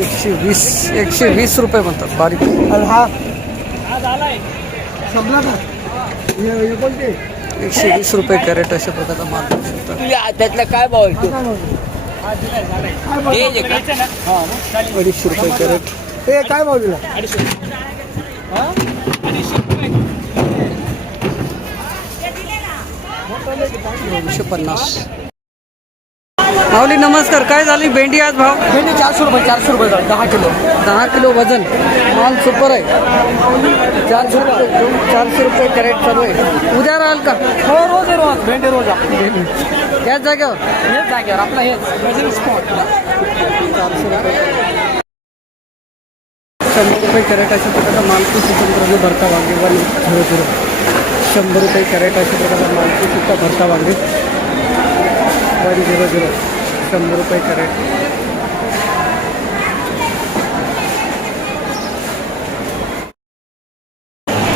120 रुपये म्हणतात बारीक. हा संपला का? हे कोणते 120 रुपये कॅरेट अशा प्रकारचा माल पाहू शकता. त्यातला काय भाव आहे? 250 रुपये कॅरेट. हे काय भाव दिला? 250. माऊली नमस्कार. काय झाली भेंडी आज भाव? भेंडी 400 रुपये 10 किलो. 10 किलो वजन. माल सुपर आहे. 400 रुपये कॅरेट चालू आहे. उद्या राहाल का? हो रोज आहे रोज भेंडी रोज याच जागेवर? हेच जागेवर आपला हेच स्पॉट. 100 रुपये कॅरेट अशा प्रकारचा मालकी स्वतंत्र भरता वांगे 100. 100 रुपये कॅरेट अशा प्रकारचा मालकी सुद्धा भरता वांगे 100. 100 रुपये कॅरेट.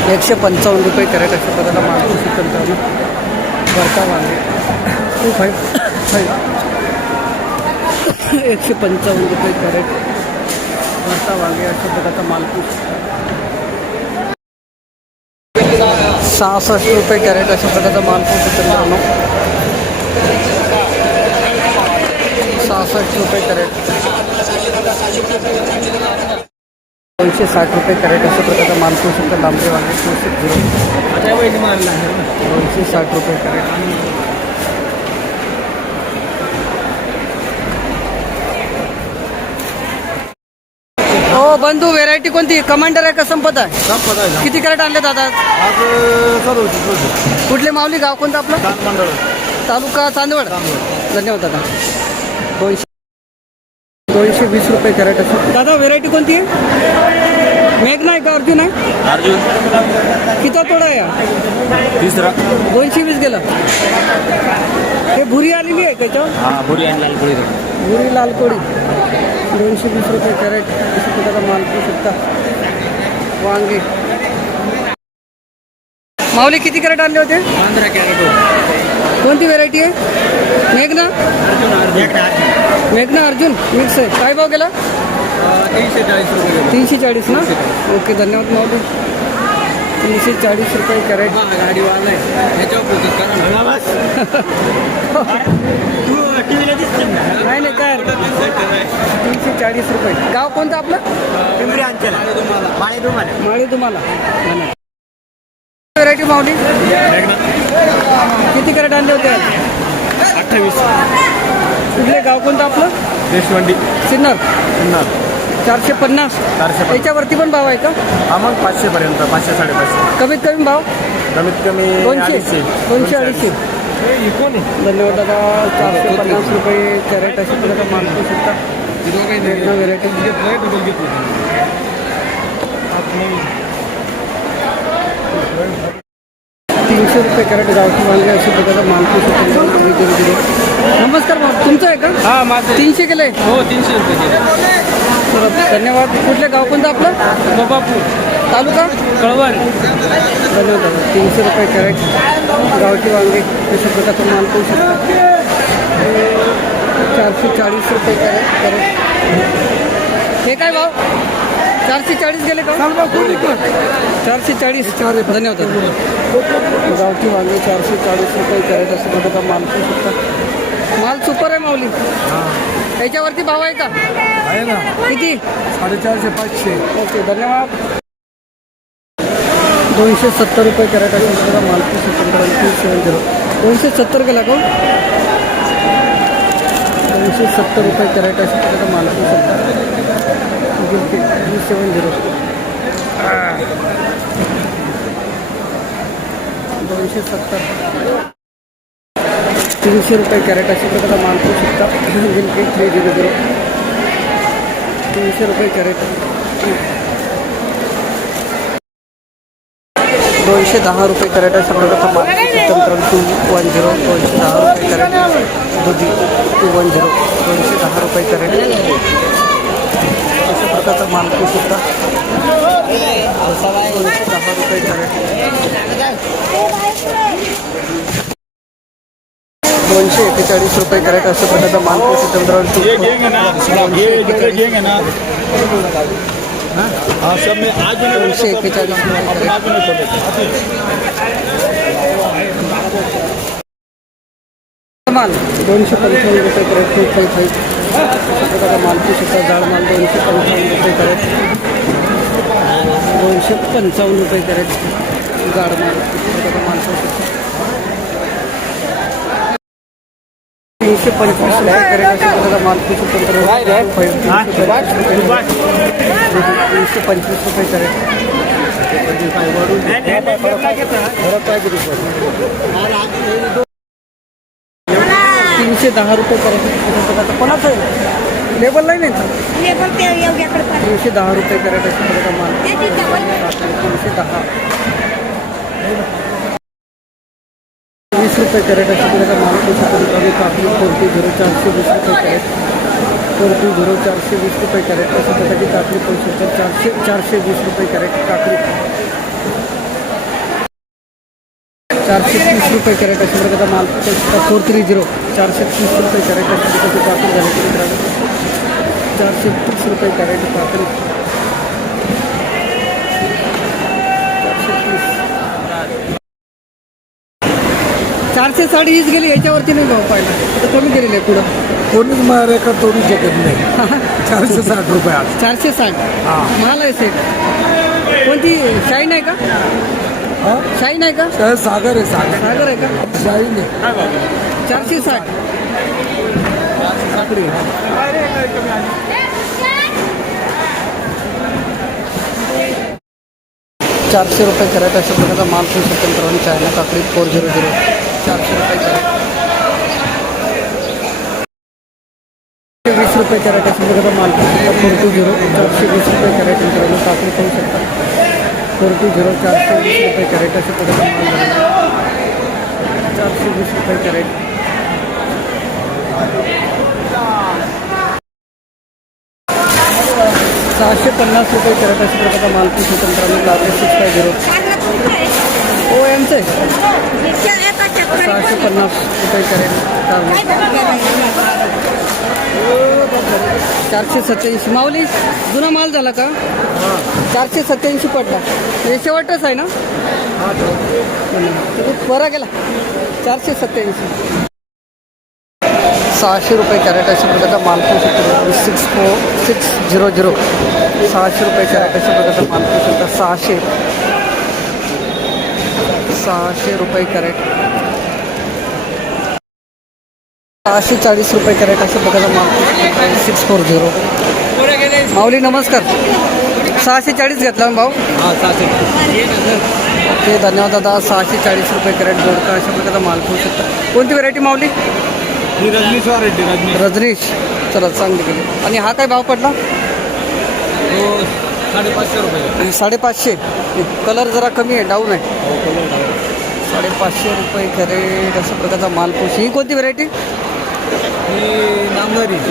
₹155 कॅरेट अशा प्रकारचा मालकी स्वतंत्र भरता वांगे 255. 155 रुपये कॅरेट भरता वांगे अशा प्रकारचा मालकी. 66 रुपये कॅरेट अशा प्रकारचा मालपूर चिकन. 66 रुपये कॅरेट. 260 रुपये कॅरेट अशा प्रकारचा मालपूर चिकन लांबे वांगे 260 रुपये कॅरेट. हो बंधू व्हेरायटी कोणती? कमांडर आहे का संपत आहे? किती कॅरेट आणले दादा? कुठले माऊली? गाव कोणतं आपलं? तालुका चांदवड. धन्यवाद दादा. 220 रुपये कॅरेट असं. दादा व्हेरायटी कोणती आहे? मेघना आहे का अर्जुन आहे? अर्जुन. किती तोडा आहे या? 220 गेला. हे भुरी आलेली आहे त्याच्यावर? भुरी लाल कोळी 220 रुपये कॅरेट अशा प्रकारचा माल पाहू शकता. वांगे माऊली किती कॅरेट आणले होते? 15 कॅरेट. कोणती व्हेरायटी आहे? मेघना. मेघना अर्जुन मिक्स आहे. काय भाव गेला? 340 रुपये. 340 ना. ओके धन्यवाद माऊली. 340 रुपये कॅरेट. गाडीवाला आहे नाही नाही काय 340 रुपये. गाव कोणतं आपलं? पिंपरी अंचल माळी तुम्हाला. व्हेरायटी माऊली किती कॅरेट आणले होते? 28. कुठले गाव कोणतं आपलं? देशवंडी. सिन्नर. 450. याच्यावरती पण भाव आहे का? हा मग 500 पर्यंत. 500 550. कमीत कमी भाव? कमीत कमी 200 250. धन्यवाद दादा. 450 रुपये कॅरेट अशा प्रकारचा माल पाहू शकता. व्हेरायटी 300 रुपये कॅरेट गावठी वांगे अशा प्रकारचा माल पाहू शकता. नमस्कार भाऊ तुमचं आहे का? हा माझं 300 केलंय. हो 300 रुपये. तर धन्यवाद. कुठले गाव कोणतं आपलं? बाबापूर तालुका कळवण. धन्यवाद. 300 रुपये कॅरेट गावठी वांगे अशा प्रकारचा माल पाहू शकता. 440 रुपये कॅरेट. हे काय भाव? 440 गेले का? 440. धन्यवाद. गावठी वांगे 440 रुपये कॅरेट अशा प्रकारचा माल पाहू शकता. माल सुपर आहे माऊली. याच्यावरती भाव आहे का? आहे ना. किती? 450 500. ओके धन्यवाद. 270 रुपये कॅरेट अशा प्रकारचा माल पाहू शकता. 270 गेला का? 270 रुपये कॅरेट अशा प्रकारचा माल पाहू शकता. 270. 270. 300 रुपये कॅरेट अशा प्रकारचा माल पाहू शकता. 300. 300 रुपये कॅरेट. 210 रुपये कॅरेट अशा प्रकारचा माल तंत्र 210. 210 रुपये कॅरेट. दुधी 210. 210 रुपये कॅरेट अशा प्रकारचा माल पाहू शकता. 210 रुपये कॅरेट. 241 रुपये कॅरेट अशा प्रकारचा मालपोशी चंद्रावरती सब में आज 241 माल 255 रुपये कॅरेट खूप काही काही प्रकारचा मालपोशीचा जाड माल 255 रुपये कॅरेट 255 रुपये कॅरेट जाड माल प्रकारचा मालपोशी 325 रुपये कॅरेट अशा प्रकारचा मालपोशी चंद्रावरती 325 रुपये कॅरेट 310 रुपये कॅरेट कोणाचं आहे लेबल नाही नाही 310 रुपये कॅरेट अशा प्रकारचा माल 310 20 रुपये कॅरेट अशा प्रकारचा माल काकडी 420 रुपये कॅरेट 420 रुपये कॅरेट अशा प्रकारची काकडी 420 रुपये कॅरेट काकडी 430 रुपये कॅरेट अशा प्रकारचा माल 430 430 रुपये कॅरेट अशा प्रकारची काकडी झाली मित्रांनो 430 रुपये कॅरेट काकडी 460 हीच गेली याच्यावरती नाही भाव पाहिला आता कमी केलेलं आहे पुढं कोणीच महाराष्ट्रात तोडू शकत नाही 460 रुपये आज 460 हां माल आहे सेट कोणती शाईन आहे का शाईन आहे का सागर आहे सागर सागर आहे का शाही नाही 460 काकडी 400 रुपये कॅरेट अशा प्रकारचा माल पण स्वतंत्र चायना काकडी 400 400 रुपये कॅरेट 20 रुपये कॅरेट अशा प्रकारचा माल 420 420 रुपये कॅरेट मित्रांनो काकडी पाहू शकता 420 420 रुपये कॅरेट अशा प्रकारचा माल 420 रुपये कॅरेट 650 रुपये कॅरेट अशा प्रकारचा माल पण स्वतंत्र लागले 650 OMचे 650 रुपये कॅरेट 487 माऊली जुना माल झाला का 487 पडला हे शेवटच आहे ना बरा गेला 487 600 रुपये कॅरेट अशा प्रकारचा माल पण स्वतंत्र 600 600 रुपये कॅरेट अशा प्रकारचा माल पण स्वतंत्र 600 रुपये कॅरेट 640 रुपये कॅरेट अशा प्रकारचा माल 640 माऊली नमस्कार 640 घेतला भाऊ ओके धन्यवाद दादा 640 रुपये कॅरेट गोडका अशा प्रकारचा माल पाहू शकता कोणती व्हरायटी माऊली रजनीश चला चांगली गेली आणि हा काय भाव पडला 550 रुपये 550 कलर जरा कमी आहे डाऊन आहे 550 रुपये कॅरेट अशा प्रकारचा मालपोशी ही कोणती व्हरायटी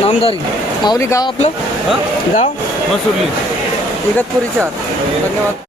नामदारी माऊली गाव आपलं गाव मसुरली इगतपुरीच्या आत धन्यवाद